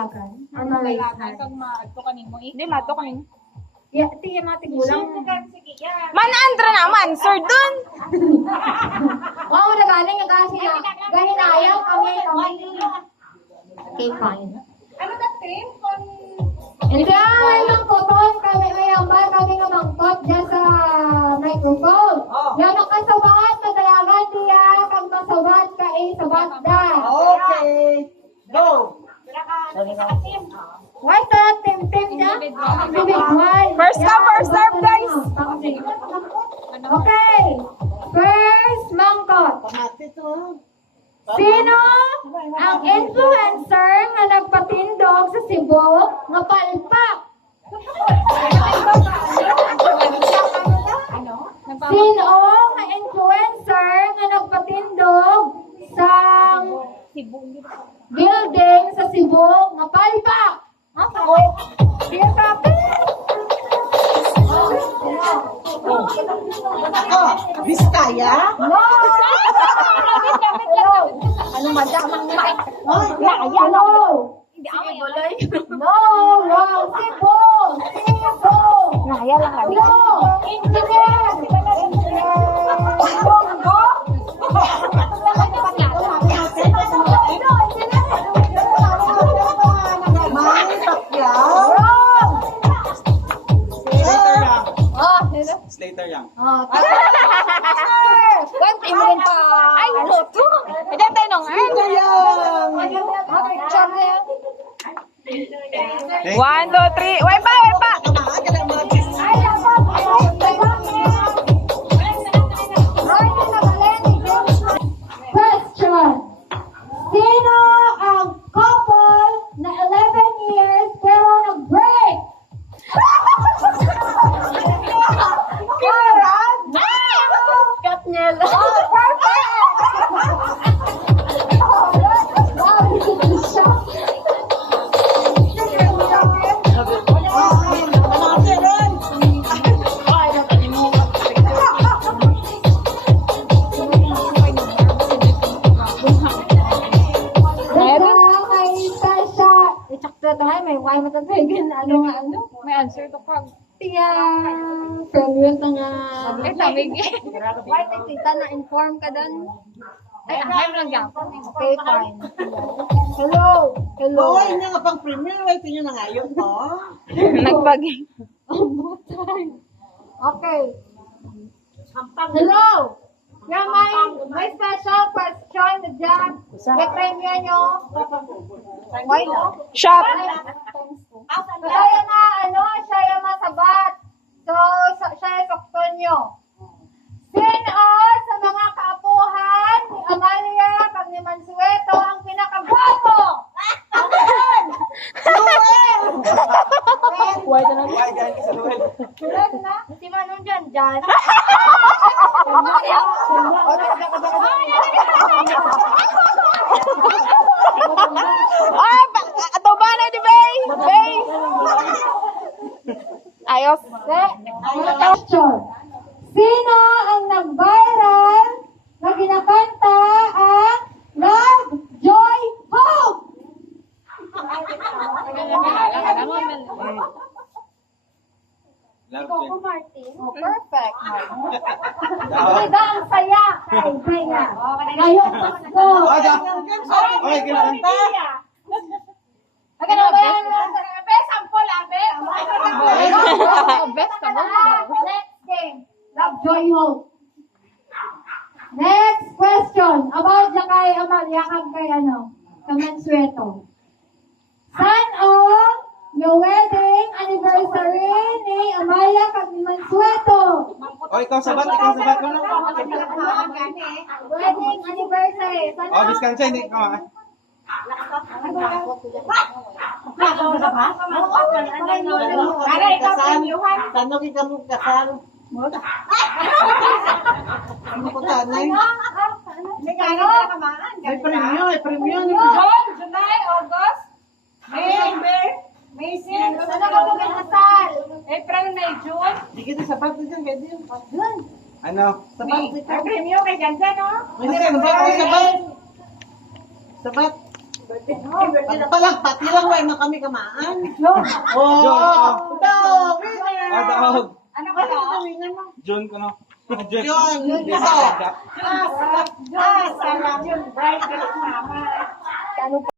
dalagan. Ano Kailangan kang maadto kanimo. Hindi, mato kanino. Tiya matigulang. Man, Andra naman, sir dun. Oo, nagaling nga kasi gahinayaw kami. Okay, fine. Ano na trim? Kung Hindi, may mangkoton kami, may ambal kami nga mangkot dyan sa microphone. Yan ang kasabat, madalagan niya, kag masabat ka sabat da. Okay. Go. Why sa tim-tim dyan? Individual. First come, first serve, guys. Okay. First mangkot. Pamati to. Sino ang influencer nga nagpatindog sa Cebu nga palpak? Sino nga influencer nga nagpatindog sa building sa Cebu nga palpak? Dear Papi? Oh, Biskaya? No! Ano madamang mic? Hello! No! Wrong! Cebu! Cebu! Naya lang kami. No! Engineer! Bongo? Manny Pacquiao? Wrong! Slater Young. Oh, Slater Young. oh, One team rin pa. Ay, luto. Hindi, tanong. Sayang. One, two, three. Wait pa, wait pa. Maaga na mga chis. Question. Sino ang couple na 11 years pero nag-break? Karen? Katniel. Oh, perfect! Pamati rin. Kay Sasha. Itakto ito ay may why matatagan. Ano nga ano? May answer to pag. Tiyang. Favorite na nga. Ay, tamig. Why tita na-inform ka doon? Ay, ahim lang yan. Okay, fine. Hello. Hello. Hoy, na nga pang premier. Wait, yun na ngayon to. Nagpaging. Okay. Hello. Yeah, may special question na dyan. Get-premium nyo. Why no? Shot. Siya yung masabat. So, siya yung sokton nyo. Sino sa mga kaapuhan ni Amalia kag ni Mansueto ang pinakagwapo? Why galing ka sa Noel? Tulad na? Si Manong dyan. Ay, ato ba na di Bay? Bay. Ayos. Question. Sino ang nag-viral na ginakanta ang Love, Joy, Hope? Love Coco Jen. Martin. Oh, perfect. Diba ang saya? Ay, saya. Ngayon, gusto. Okay, kailangan. Ano ba yan? Best ka mo. Next game. Love, Joy, Hope. Next question. About na kay Amalia kag kay Mansueto. Saan yung wedding anniversary ni Amalia kag ni Mansueto? O, ikaw sabat mo na. Wedding anniversary. Saan O, diskansya, hindi ko. Para ikaw kanyuhan. Sano kita mo kasal? Ano ko tanay? May premium, may premium. June, July, August, May, Saan ka mo kasal? April, May, June. Di kita sabat na dyan, pwede yun. Ano? Sabat dito. Ang premium kay Ganda, no? Hindi, sabat, sabat. Sabat. Palagpati lang, way na kami kamaan. John, Oh, daw, winner! dahog. Ano ka to? John ko no. John. Yun, ito. Salam yun, bright, mama.